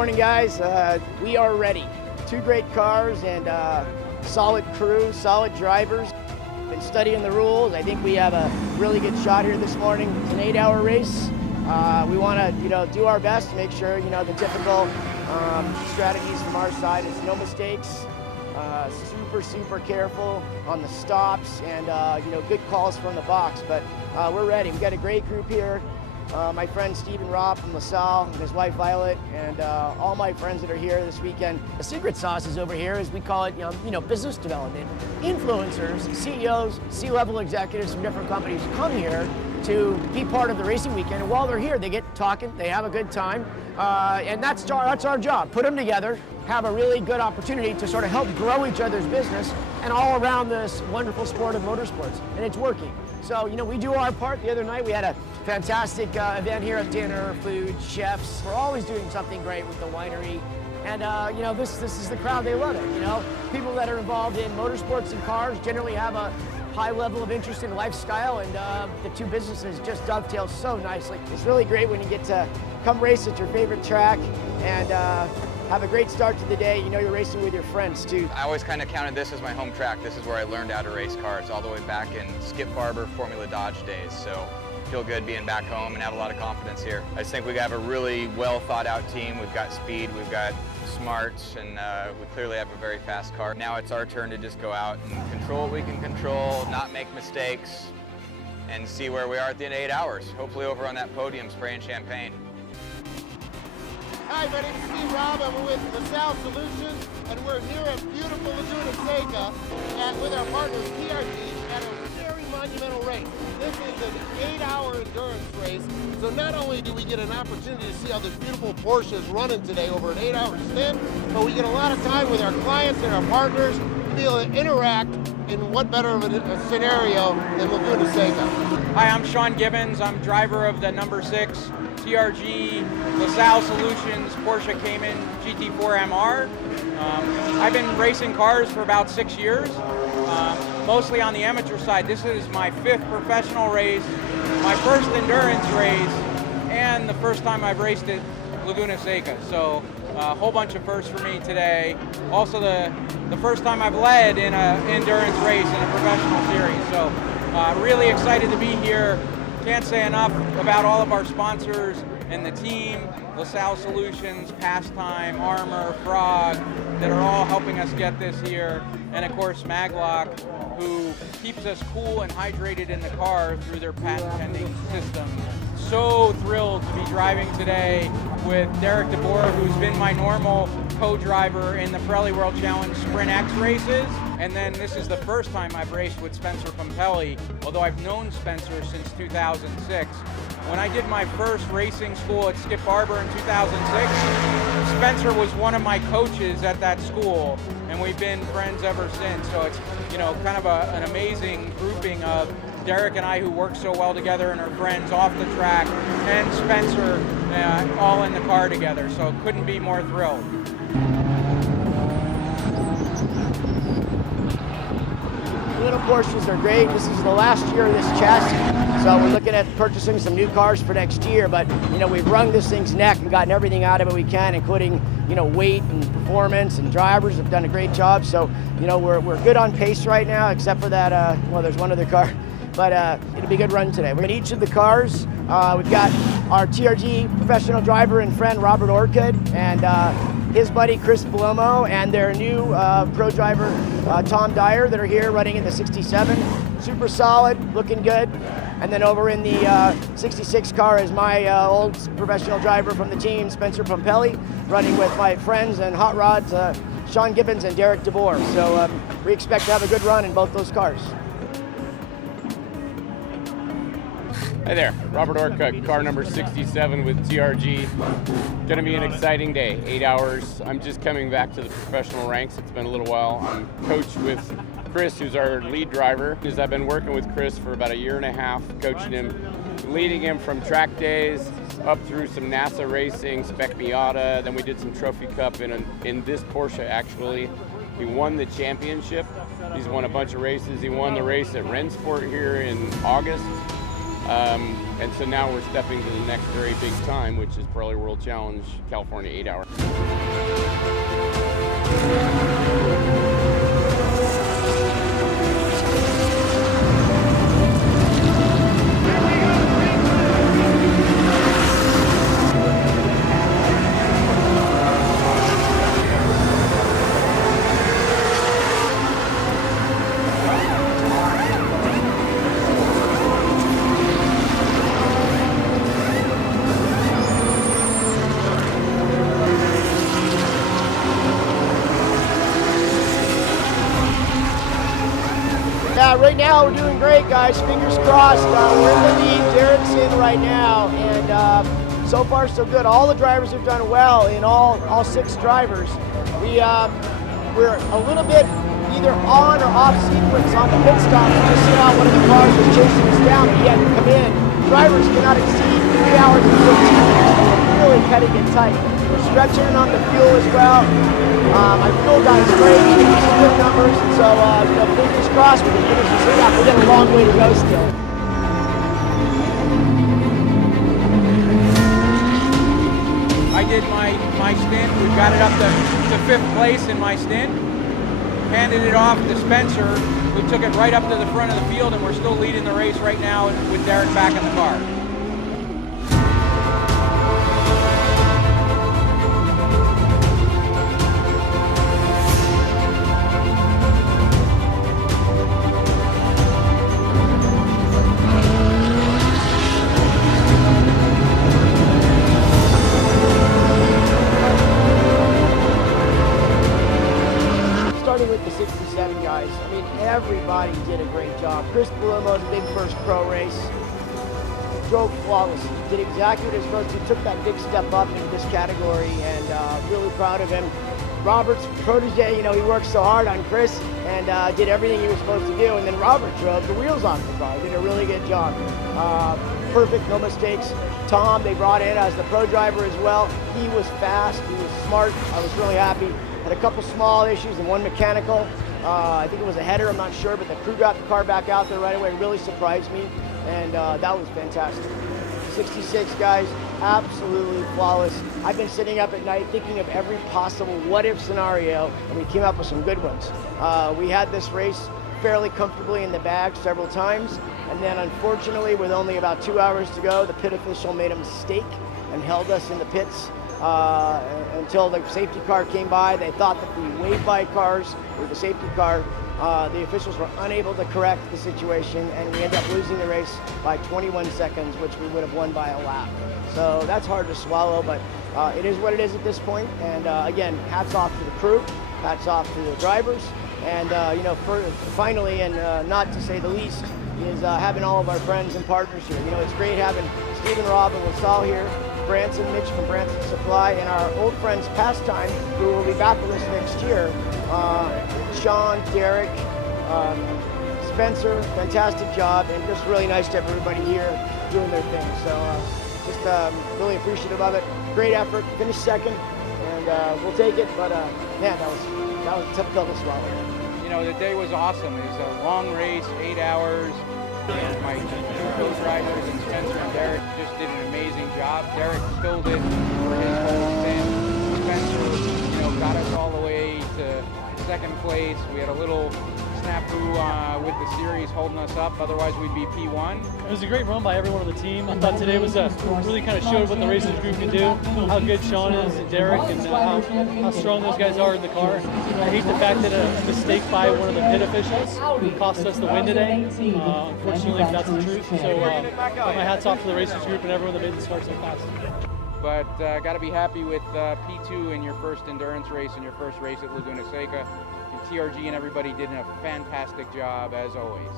morning, guys. We are ready. 2 great cars and solid crew, solid drivers. Been studying the rules. I think we have a really good shot here this morning. It's an 8-hour race. We want to, do our best to make sure, the typical strategies from our side is no mistakes. Super careful on the stops and, good calls from the box. But we're ready. We've got a great group here. My friend Steve and Rob from LaSalle and his wife Violet and all my friends that are here this weekend. The secret sauce is over here, as we call it, business development. Influencers, CEOs, C-level executives from different companies come here to be part of the racing weekend. And while they're here, they get talking, they have a good time. And that's our job. Put them together, have a really good opportunity to sort of help grow each other's business and all around this wonderful sport of motorsports. And it's working. So, we do our part. The other night we had a fantastic event here at dinner, food, chefs. We're always doing something great with the winery. And, this is the crowd, they love it, People that are involved in motorsports and cars generally have a high level of interest in lifestyle, and the two businesses just dovetail so nicely. It's really great when you get to come race at your favorite track and have a great start to the day. You're racing with your friends too. I always kind of counted this as my home track. This is where I learned how to race cars all the way back in Skip Barber Formula Dodge days. So feel good being back home and have a lot of confidence here. I just think we have a really well thought out team. We've got speed, we've got smarts, and we clearly have a very fast car. Now it's our turn to just go out and control what we can control, not make mistakes, and see where we are at the end of 8 hours. Hopefully over on that podium spraying champagne. Hi, my name is Steve Robb. I'm with LaSalle Solutions, and we're here at beautiful Laguna Seca and with our partners TRG at a very monumental race. This is an 8-hour endurance race, so not only do we get an opportunity to see how this beautiful Porsche is running today over an 8-hour stint, but we get a lot of time with our clients and our partners to be able to interact in what better of a scenario than Laguna Seca. Hi, I'm Sean Gibbons. I'm driver of the number 6 TRG LaSalle Solutions Porsche Cayman GT4 MR. I've been racing cars for about 6 years, mostly on the amateur side. This is my 5th professional race, my first endurance race, and the first time I've raced at Laguna Seca. So a whole bunch of firsts for me today. Also the first time I've led in an endurance race in a professional series. So really excited to be here. Can't say enough about all of our sponsors and the team, LaSalle Solutions, Pastime, Armor, Frog, that are all helping us get this here. And of course, Maglock, who keeps us cool and hydrated in the car through their patent pending system. So thrilled to be driving today with Derek DeBoer, who's been my normal co-driver in the Pirelli World Challenge Sprint X races. And then this is the first time I've raced with Spencer Pompelli, although I've known Spencer since 2006. When I did my first racing school at Skip Barber in 2006, Spencer was one of my coaches at that school, and we've been friends ever since. So it's, kind of an amazing grouping of Derek and I who work so well together and are friends off the track, and Spencer all in the car together. So couldn't be more thrilled. Little Porsches are great. This is the last year of this chassis, so we're looking at purchasing some new cars for next year. But we've wrung this thing's neck and gotten everything out of it we can, including weight and performance, and drivers have done a great job. So we're good on pace right now, except for that. There's one other car, but it'll be a good run today. We're in each of the cars. We've got our TRG professional driver and friend Robert Orcutt and his buddy Chris Palomo, and their new pro driver Tom Dyer that are here running in the 67. Super solid, looking good. And then over in the 66 car is my old professional driver from the team, Spencer Pompelli, running with my friends and hot rods, Sean Gibbons and Derek DeBoer. So we expect to have a good run in both those cars. Hi there, Robert Orcutt, car number 67 with TRG. Gonna be an exciting day, 8 hours. I'm just coming back to the professional ranks. It's been a little while. I'm coached with Chris, who's our lead driver. I've been working with Chris for about 1.5 years, coaching him, leading him from track days up through some NASA racing, Spec Miata. Then we did some Trophy Cup in this Porsche actually. He won the championship. He's won a bunch of races. He won the race at Rennsport here in August. And so now we're stepping to the next very big time, which is Pirelli World Challenge California 8 hour. Right now we're doing great, guys. Fingers crossed. We're in the lead. Derek's in right now, and so far so good. All the drivers have done well in all 6 drivers. We're a little bit either on or off sequence on the pit stops. We just saw one of the cars was chasing us down, but he had to come in. Drivers cannot exceed 3 hours and 15 minutes. We're really cutting it tight. We're stretching it on the fuel as well. My fuel guy's great. He's getting some good numbers, and so fingers crossed we can finish this thing out. We got a long way to go still. I did my stint. We got it up to 5th place in my stint. Handed it off to Spencer, who took it right up to the front of the field, and we're still leading the race right now with Derek back in the car. With the 67 guys, I mean, everybody did a great job. Chris Blumo's big first pro race, drove flawlessly, did exactly what he was supposed to. Took that big step up into this category, and really proud of him. Robert's protege, he worked so hard on Chris and did everything he was supposed to do. And then Robert drove the wheels off the car, did a really good job. Perfect, no mistakes. Tom, they brought in as the pro driver as well. He was fast, he was smart. I was really happy. Had a couple small issues and one mechanical. I think it was a header, I'm not sure, but the crew got the car back out there right away. It really surprised me, and that was fantastic. 66 guys, absolutely flawless. I've been sitting up at night thinking of every possible what-if scenario, and we came up with some good ones. We had this race fairly comfortably in the bag several times, and then unfortunately, with only about 2 hours to go, the pit official made a mistake and held us in the pits until the safety car came by. They thought that the wave-by cars were the safety car. The officials were unable to correct the situation, and we ended up losing the race by 21 seconds, which we would have won by a lap. So that's hard to swallow, but it is what it is at this point. And again, hats off to the crew, hats off to the drivers, and finally, and not to say the least, is having all of our friends and partners here. It's great having Stephen, Rob, and LaSalle here, Branson, Mitch from Branson Supply, and our old friends Pastime, who will be back with us next year. Sean, Derek, Spencer, fantastic job, and just really nice to have everybody here doing their thing. So just really appreciative of it. Great effort, finished second, and we'll take it, but man, that was a tough pill to swallow. The day was awesome. It was a long race, 8 hours. And my co-drivers and Spencer and Derek just did an amazing job. Derek killed it for his whole stint. Spencer, got us all the way to 2nd place. We had a little snafu with the series holding us up. Otherwise, we'd be P1. It was a great run by everyone on the team. I thought today was really kind of showed what the racing group can do, how good Sean is and Derek, and how strong those guys are in the car. I hate the fact that a mistake by one of the pit officials cost us the win today. Unfortunately, that's the truth. So my hats off to the racing group and everyone that made this car so fast. But got to be happy with P2 in your first endurance race and your first race at Laguna Seca. And TRG and everybody did a fantastic job as always.